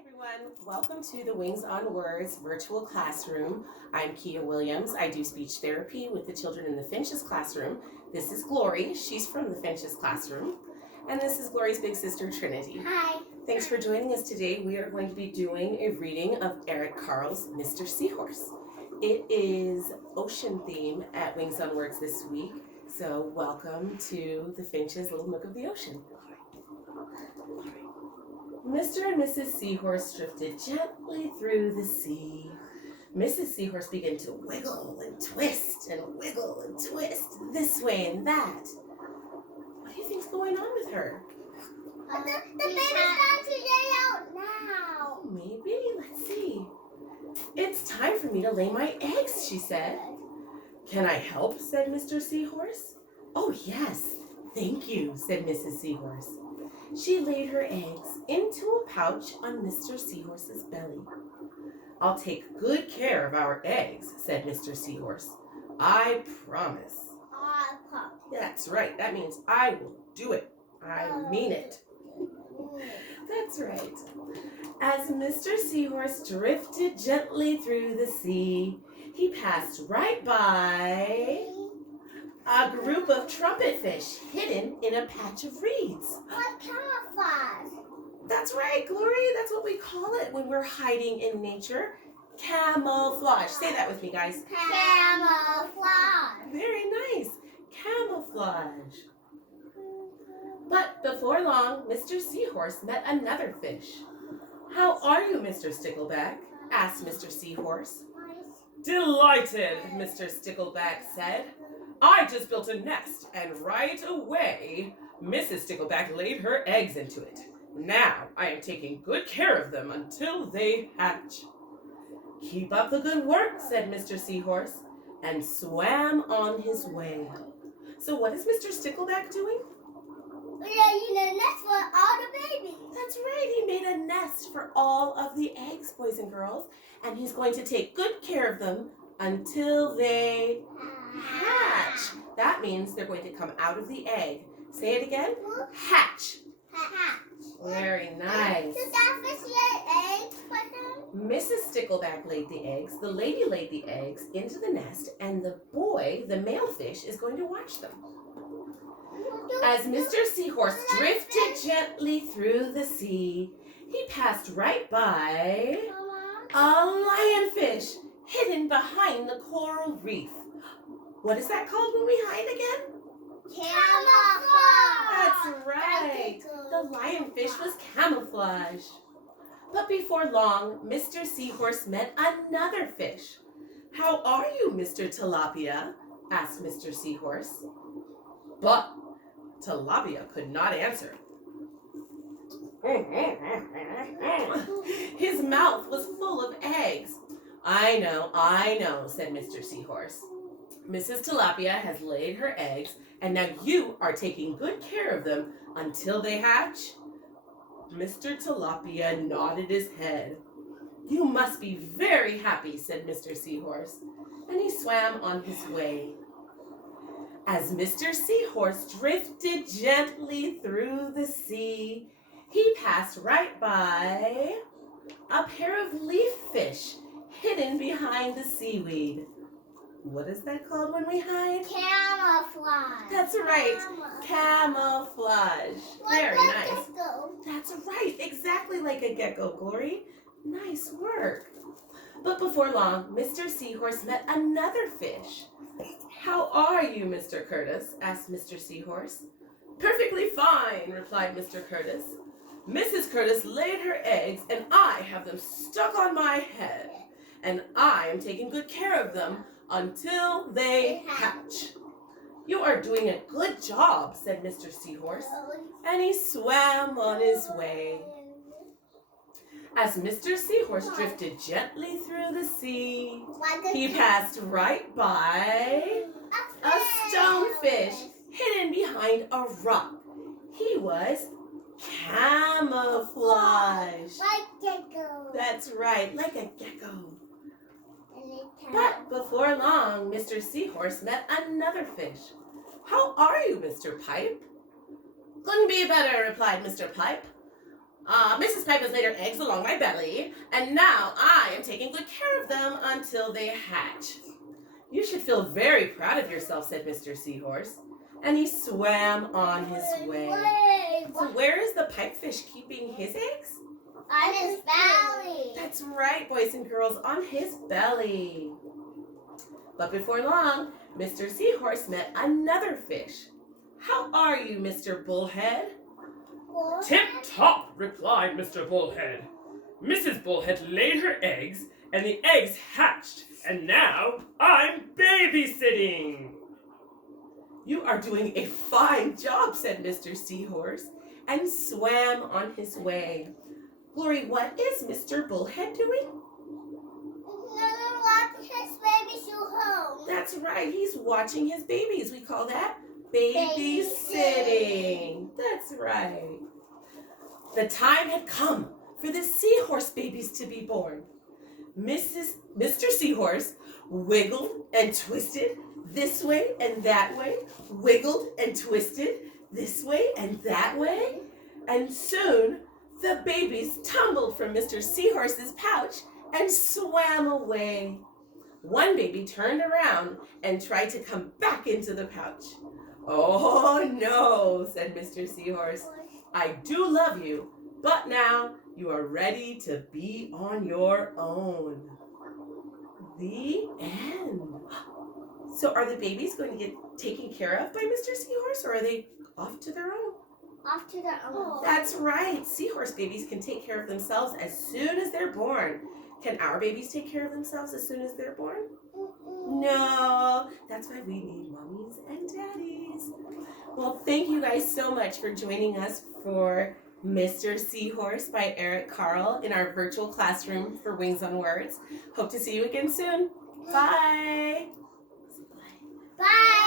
Everyone, welcome to the Wings on Words virtual classroom. I'm Kia Williams. I do speech therapy with the children in the Finches classroom. This is Glory. She's from the Finches classroom. And this is Glory's big sister, Trinity. Hi. Thanks for joining us today. We are going to be doing a reading of Eric Carle's Mr. Seahorse. It is ocean theme at Wings on Words this week. So welcome to the Finches Little Nook of the Ocean. Mr. and Mrs. Seahorse drifted gently through the sea. Mrs. Seahorse began to wiggle and twist this way and that. What do you think's going on with her? The baby's about to lay out now. Maybe, let's see. It's time for me to lay my eggs, she said. Can I help? Said Mr. Seahorse. Oh yes, thank you, said Mrs. Seahorse. She laid her eggs into a pouch on Mr. Seahorse's belly. I'll take good care of our eggs, said Mr. Seahorse. I promise. That's right. That means I will do it. I mean it. That's right. As Mr. Seahorse drifted gently through the sea, he passed right by a group of trumpetfish hidden in a patch of reeds. What camouflage? That's right, Glory. That's what we call it when we're hiding in nature. Camouflage. Say that with me, guys. Camouflage. Very nice. Camouflage. But before long, Mr. Seahorse met another fish. How are you, Mr. Stickleback? Asked Mr. Seahorse. Delighted, Mr. Stickleback said. I just built a nest, and right away, Mrs. Stickleback laid her eggs into it. Now I am taking good care of them until they hatch. Keep up the good work, said Mr. Seahorse, and swam on his way. So what is Mr. Stickleback doing? Making a nest for all the babies. That's right, he made a nest for all of the eggs, boys and girls, and he's going to take good care of them until they hatch. That means they're going to come out of the egg. Say it again. Hatch. Hatch. Very nice. Does that fish lay eggs for them? Mrs. Stickleback laid the eggs, the lady laid the eggs into the nest, and the boy, the male fish, is going to watch them. As Mr. Seahorse drifted gently through the sea, he passed right by a lionfish hidden behind the coral reef. What is that called when we hide again? Camouflage. That's right. The lionfish was camouflage. But before long, Mr. Seahorse met another fish. How are you, Mr. Tilapia? Asked Mr. Seahorse. But Tilapia could not answer. His mouth was full of eggs. I know, said Mr. Seahorse. Mrs. Tilapia has laid her eggs, and now you are taking good care of them until they hatch? Mr. Tilapia nodded his head. You must be very happy, said Mr. Seahorse, and he swam on his way. As Mr. Seahorse drifted gently through the sea, he passed right by a pair of leaf fish hidden behind the seaweed. What is that called when we hide? Camouflage. That's right. Camouflage. Very nice. Gecko. That's right. Exactly like a gecko, Glory. Nice work. But before long, Mr. Seahorse met another fish. How are you, Mr. Curtis? Asked Mr. Seahorse. Perfectly fine, replied Mr. Curtis. Mrs. Curtis laid her eggs, and I have them stuck on my head. And I am taking good care of them until they hatch. You are doing a good job, said Mr. Seahorse, and he swam on his way. As Mr. Seahorse drifted gently through the sea, he passed right by a stonefish hidden behind a rock. He was camouflage. Like gecko. That's right, like a gecko. But before long, Mr. Seahorse met another fish. How are you, Mr. Pipe? Couldn't be better, replied Mr. Pipe. Mrs. Pipe has laid her eggs along my belly, and now I am taking good care of them until they hatch. You should feel very proud of yourself, said Mr. Seahorse, and he swam on his way. So where is the pipefish keeping his eggs? On his belly. That's right, boys and girls, on his belly. But before long, Mr. Seahorse met another fish. How are you, Mr. Bullhead? Tip-top, replied Mr. Bullhead. Mrs. Bullhead laid her eggs, and the eggs hatched, and now I'm babysitting. You are doing a fine job, said Mr. Seahorse, and swam on his way. Glory, what is Mr. Bullhead doing? Watching his babies to home. That's right, he's watching his babies. We call that babysitting. That's right. The time had come for the seahorse babies to be born. Mr. Seahorse wiggled and twisted this way and that way, wiggled and twisted this way and that way, and soon the babies tumbled from Mr. Seahorse's pouch and swam away. One baby turned around and tried to come back into the pouch. Oh no, said Mr. Seahorse. I do love you, but now you are ready to be on your own. The end. So are the babies going to get taken care of by Mr. Seahorse, or are they off to their own? Off to their own. That's right. Seahorse babies can take care of themselves as soon as they're born. Can our babies take care of themselves as soon as they're born? No. That's why we need mommies and daddies. Well, thank you guys so much for joining us for Mr. Seahorse by Eric Carle in our virtual classroom for Wings on Words. Hope to see you again soon. Bye. Bye.